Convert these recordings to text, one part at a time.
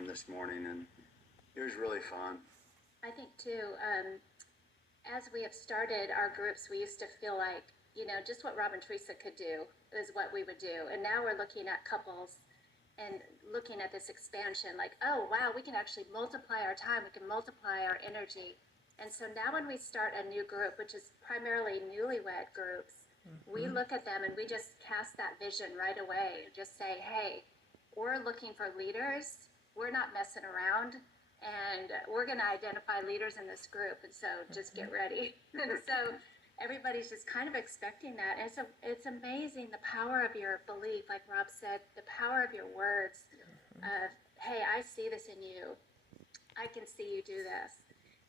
him this morning, and it was really fun. I think too, as we have started our groups, we used to feel like, just what Rob and Teresa could do is what we would do. And now we're looking at couples and looking at this expansion like, oh, wow, we can actually multiply our time, we can multiply our energy. And so now when we start a new group, which is primarily newlywed groups, we look at them and we just cast that vision right away and just say, hey, we're looking for leaders. We're not messing around. And we're going to identify leaders in this group. And so just get ready. And so everybody's just kind of expecting that. And it's amazing the power of your belief, like Rob said, the power of your words of, hey, I see this in you. I can see you do this.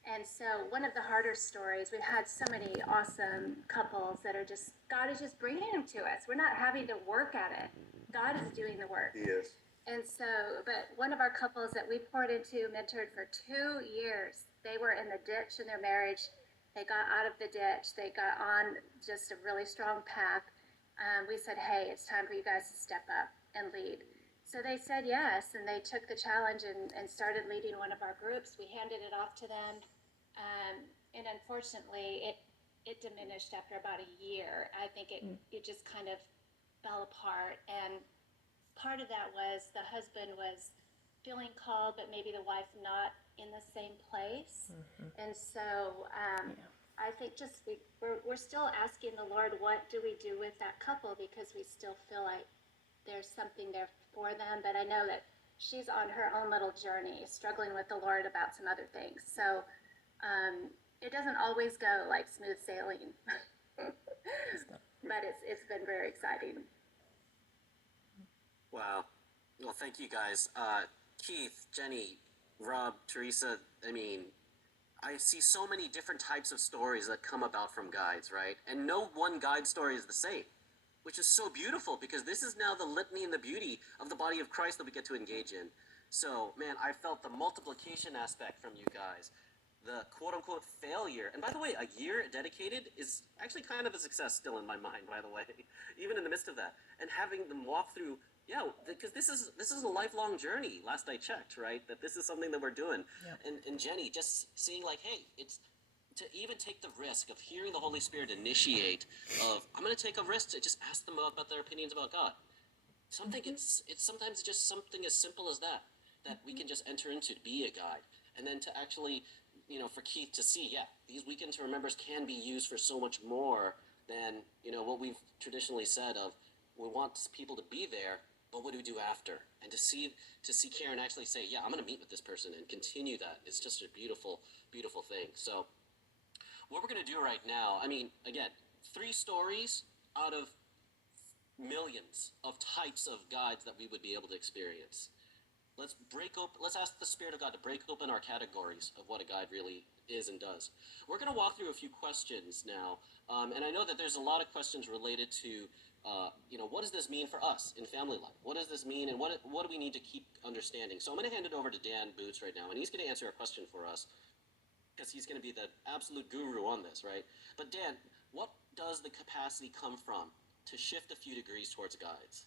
And so one of the harder stories, we've had so many awesome couples that are just, God is just bringing them to us. We're not having to work at it. God is doing the work. He is. And so, but one of our couples that we poured into, mentored for 2 years, they were in the ditch in their marriage. They got out of the ditch. They got on just a really strong path. We said, hey, it's time for you guys to step up and lead. So they said yes, and they took the challenge and started leading one of our groups. We handed it off to them. And unfortunately, it diminished after about a year. I think it just kind of fell apart. And part of that was the husband was feeling called, but maybe the wife not in the same place. And so I think just we're still asking the Lord, what do we do with that couple? Because we still feel like there's something there for them. But I know that she's on her own little journey, struggling with the Lord about some other things. So it doesn't always go like smooth sailing, but it's been very exciting. Wow. Well, thank you guys. Keith, Jenny, Rob, Teresa, I mean, I see so many different types of stories that come about from guides, right? And no one guide story is the same, which is so beautiful because this is now the litany and the beauty of the body of Christ that we get to engage in. So, man, I felt the multiplication aspect from you guys. The quote-unquote failure, and by the way, a year dedicated is actually kind of a success still in my mind, by the way, even in the midst of that. And having them walk through, yeah, because this is a lifelong journey, last I checked, right? That this is something that we're doing. Yeah. And Jenny, just seeing like, hey, it's to even take the risk of hearing the Holy Spirit initiate of, I'm going to take a risk to just ask them about their opinions about God. Something, it's sometimes just something as simple as that we can just enter into to be a guide. And then to actually, for Keith to see, yeah, these Weekend to Remembers can be used for so much more than, what we've traditionally said of, we want people to be there, but what do we do after? And to see Karen actually say, yeah, I'm going to meet with this person and continue that. It's just a beautiful, beautiful thing. So what we're going to do right now, I mean, again, 3 stories out of millions of types of guides that we would be able to experience. Let's ask the Spirit of God to break open our categories of what a guide really is and does. We're going to walk through a few questions now, and I know that there's a lot of questions related to, what does this mean for us in family life? What does this mean, and what do we need to keep understanding? So I'm going to hand it over to Dan Boots right now, and he's going to answer a question for us, because he's going to be the absolute guru on this, right? But Dan, what does the capacity come from to shift a few degrees towards guides?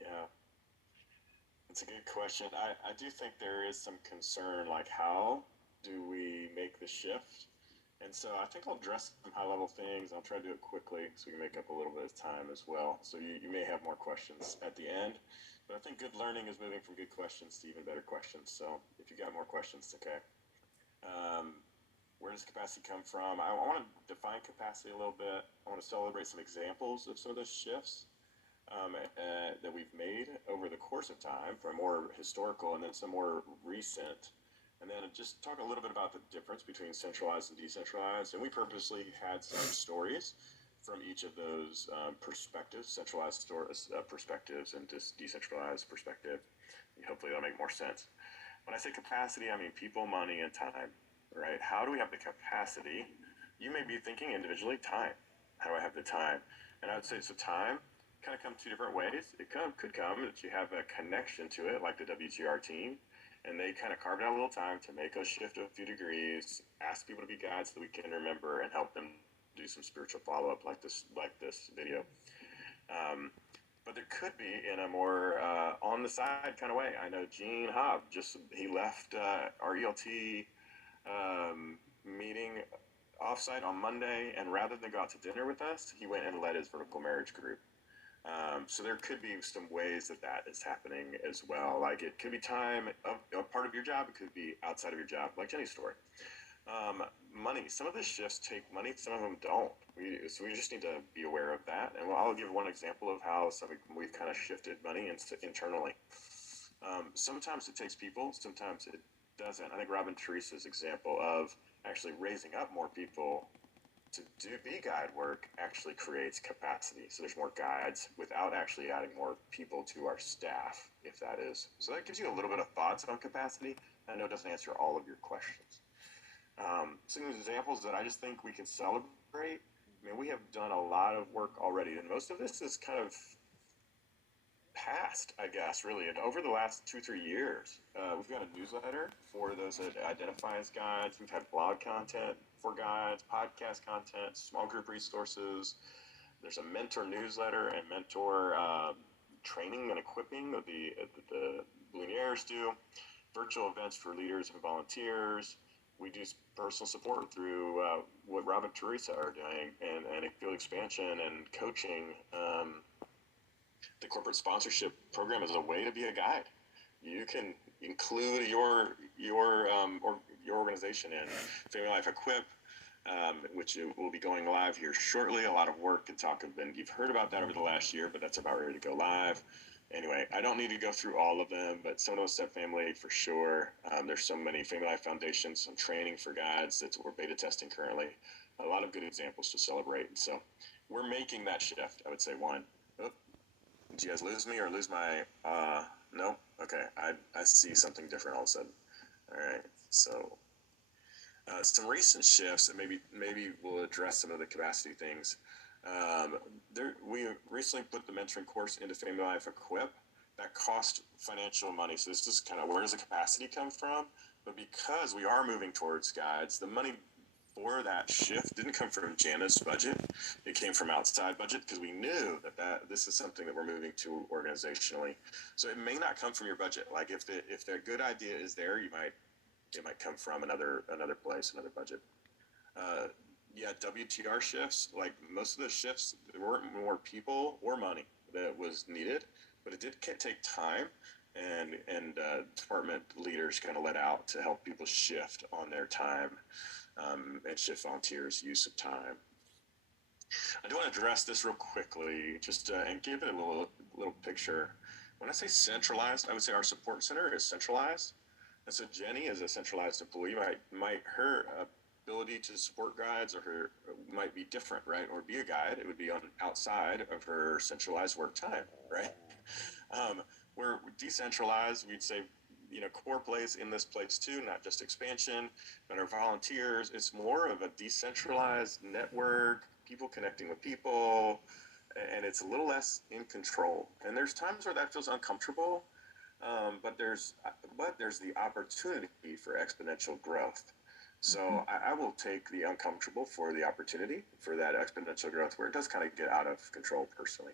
Yeah. It's a good question. I do think there is some concern, like how do we make the shift? And so I think I'll address some high-level things. I'll try to do it quickly so we can make up a little bit of time as well. So you may have more questions at the end. But I think good learning is moving from good questions to even better questions. So if you got more questions, okay. Where does capacity come from? I want to define capacity a little bit. I want to celebrate some examples of some of those shifts that we've made over the course of time, from more historical and then some more recent, and then just talk a little bit about the difference between centralized and decentralized. And we purposely had some stories from each of those perspectives, centralized perspectives and just decentralized perspective. Hopefully that'll make more sense. When I say capacity, I mean people, money, and time, right? How do we have the capacity? You may be thinking individually, time. How do I have the time? And I would say, so time kind of come 2 different ways. It could come that you have a connection to it, like the WTR team, and they kind of carved out a little time to make us shift a few degrees, ask people to be guides so that we can remember, and help them do some spiritual follow-up like this video. but there could be in a more on the side kind of way. I know Gene Hobb he left our ELT meeting offsite on Monday, and rather than go out to dinner with us, he went and led his vertical marriage group. So there could be some ways that is happening as well. Like it could be time a part of your job. It could be outside of your job, like Jenny's story. Money. Some of the shifts take money. Some of them don't. So we just need to be aware of that. And I'll give one example of how we've kind of shifted money internally. Sometimes it takes people. Sometimes it doesn't. I think Robin Teresa's example of actually raising up more people to be guide work actually creates capacity. So there's more guides without actually adding more people to our staff, if that is. So that gives you a little bit of thoughts on capacity. I know it doesn't answer all of your questions. Some examples that I just think we can celebrate. I mean, we have done a lot of work already, and most of this is kind of past, I guess, really. And over the last 2-3 years, we've got a newsletter for those that identify as guides. We've had blog content for guides, podcast content, small group resources. There's a mentor newsletter and mentor training and equipping that the Bluenieres do. Virtual events for leaders and volunteers. We do personal support through what Rob and Teresa are doing, and field expansion and coaching. The corporate sponsorship program is a way to be a guide. You can include your organization in Family Life Equip, which will be going live here shortly. A lot of work and talk you've heard about that over the last year, but that's about ready to go live. Anyway, I don't need to go through all of them, but some of those Step Family for sure. There's so many Family Life Foundations, some training for guides that we're beta testing currently. A lot of good examples to celebrate. And so we're making that shift, I would say. One. Oh, did you guys lose me or lose my, no? Okay, I see something different all of a sudden. All right, so some recent shifts, and maybe we'll address some of the capacity things. We recently put the mentoring course into Family Life Equip. That cost financial money. So this is kind of where does the capacity come from? But because we are moving towards guides, the money for that shift didn't come from Jana's budget. It came from outside budget because we knew that this is something that we're moving to organizationally. So it may not come from your budget. Like if the good idea is there, it might come from another place, another budget. WTR shifts, like most of the shifts, there weren't more people or money that was needed, but it did take time, and department leaders kind of let out to help people shift on their time, and shift volunteers' use of time. I do want to address this real quickly, just and give it a little picture. When I say centralized, I would say our support center is centralized, and so Jenny is a centralized employee. Her ability to support guides or might be different, right? Or be a guide, it would be on outside of her centralized work time, right? We're decentralized. We'd say, core plays in this place too, not just expansion, but our volunteers. It's more of a decentralized network, people connecting with people, and it's a little less in control. And there's times where that feels uncomfortable, but there's the opportunity for exponential growth. So I will take the uncomfortable for the opportunity for that exponential growth where it does kind of get out of control personally.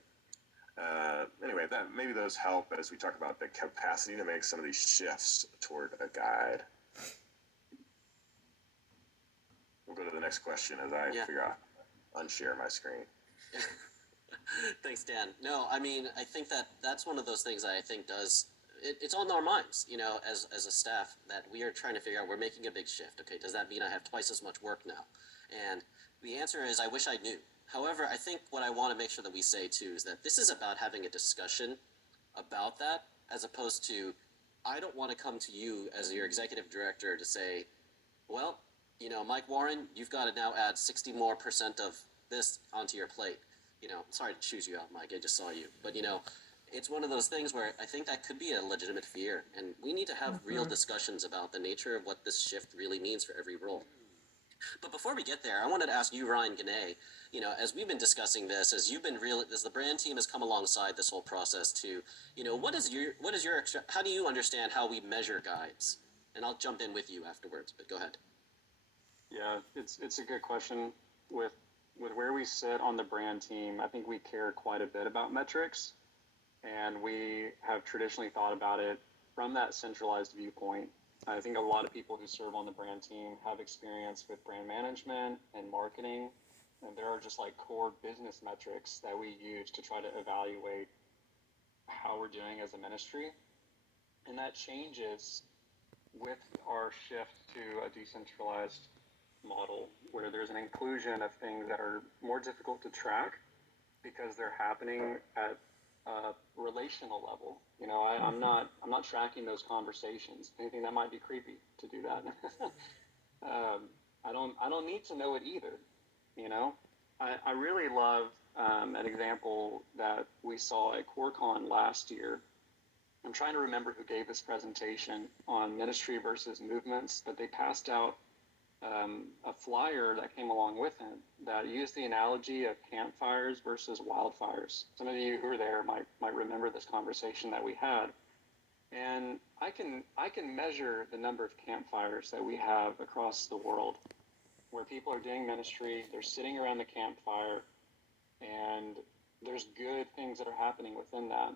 Anyway, maybe those help as we talk about the capacity to make some of these shifts toward a guide. We'll go to the next question as I figure out unshare my screen. Thanks, Dan. No, I mean, I think that's one of those things I think does. It's on our minds, as a staff, that we are trying to figure out, we're making a big shift. Okay, does that mean I have twice as much work now? And the answer is, I wish I knew. However, I think what I want to make sure that we say too is that this is about having a discussion about that, as opposed to, I don't want to come to you as your executive director to say, well, Mike Warren, you've got to now add 60% more of this onto your plate. Sorry to choose you out, Mike, I just saw you. But, it's one of those things where I think that could be a legitimate fear, and we need to have real discussions about the nature of what this shift really means for every role. But before we get there, I wanted to ask you, Ryan Gannay, as we've been discussing this, as the brand team has come alongside this whole process too, how do you understand how we measure guides? And I'll jump in with you afterwards, but go ahead. Yeah, it's a good question. With where we sit on the brand team, I think we care quite a bit about metrics. And we have traditionally thought about it from that centralized viewpoint. I think a lot of people who serve on the brand team have experience with brand management and marketing. And there are just like core business metrics that we use to try to evaluate how we're doing as a ministry. And that changes with our shift to a decentralized model where there's an inclusion of things that are more difficult to track because they're happening at a relational level. You know, I'm not tracking those conversations. Anything that might be creepy to do that. I don't need to know it either. You know, I really love an example that we saw at QuarkCon last year. I'm trying to remember who gave this presentation on ministry versus movements, but they passed out a flyer that came along with it that used the analogy of campfires versus wildfires. Some of you who are there might remember this conversation that we had. And I can measure the number of campfires that we have across the world where people are doing ministry, they're sitting around the campfire, and there's good things that are happening within that.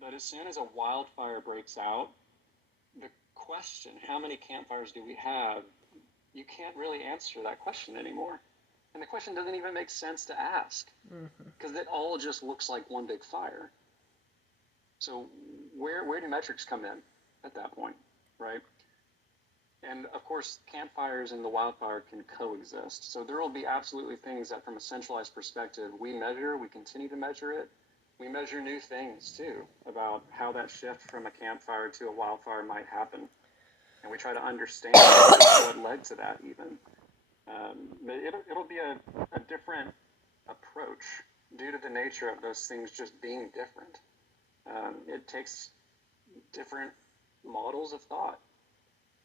But as soon as a wildfire breaks out, the question, how many campfires do we have, you can't really answer that question anymore. And the question doesn't even make sense to ask because it all just looks like one big fire. So where do metrics come in at that point, right? And of course, campfires and the wildfire can coexist. So there will be absolutely things that from a centralized perspective, we measure, we continue to measure it. We measure new things too about how that shift from a campfire to a wildfire might happen. And we try to understand what led to that even. But it'll be a different approach due to the nature of those things just being different. It takes different models of thought.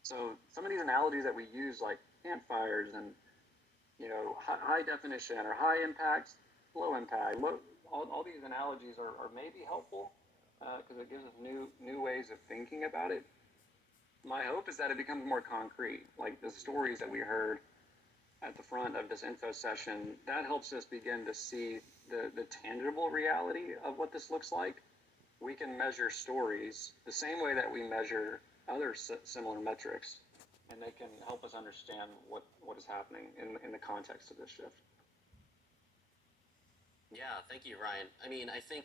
So some of these analogies that we use, like campfires and, you know, high definition or high impact, low impact, all these analogies are maybe helpful because it gives us new ways of thinking about it. My hope is that it becomes more concrete, like the stories that we heard at the front of this info session. That helps us begin to see the tangible reality of what this looks like. We can measure stories the same way that we measure other similar metrics, and they can help us understand what is happening in the context of this shift. Yeah, thank you, Ryan. I mean, I think